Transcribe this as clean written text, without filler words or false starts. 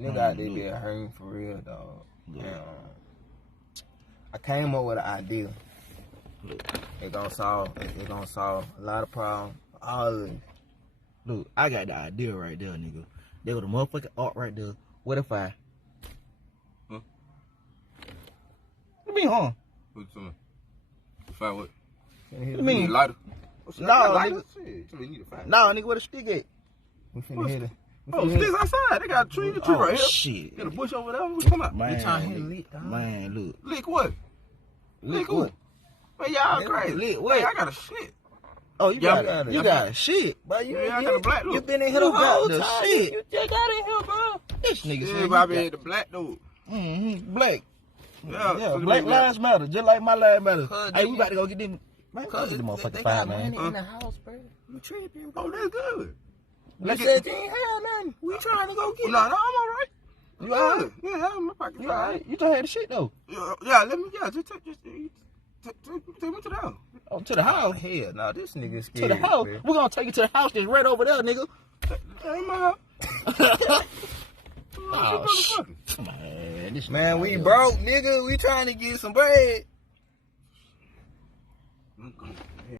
Nigga out there be hurting for real, dog. And, I came up with an idea. It gonna solve a lot of problems. All of it. Look, I got the idea right there, nigga. There was a motherfucking art right there. What if I? Huh? What you mean, huh? What you mean? Find what? What you mean? Lighter? No, nigga. Shit, you need to find. Nah, nigga, where the stick at? We finna hit it. Oh, sticks outside. They got a tree right here. Shit. Got a bush over there. Come out. Man, trying to hit a lick, dog. Man, look. Lick what? Lick who? what? Man, y'all crazy. Lick what? Hey, I got a shit. Oh, you Yeah, got it. You got shit. But you, Yeah, I got a black You dude. been in here You the got whole the time. shit. You just got in here, bro. This nigga Yeah, said but I you been the black dude. black. Yeah, Yeah, so black they- lives matter, just like my lives matter. Cuz Hey, they- we about to go get them. Man, Cause get the they motherfucking got fire, man. money in the house, bro. You tripping, bro. Oh, that's good. You said you ain't had nothing. We trying to go get No, I'm all right. You all right? Yeah, I'm in my pocket. You all right? You just had the shit, though. Yeah, let me, just take me to the house. Oh, to the house. Hell, no, this nigga To scared. the house. Man. We're going to take you to the house that's right over there, nigga. Hey, man. Oh, shit. Man, this Man, nigga we out here. broke, nigga. We trying to get some bread.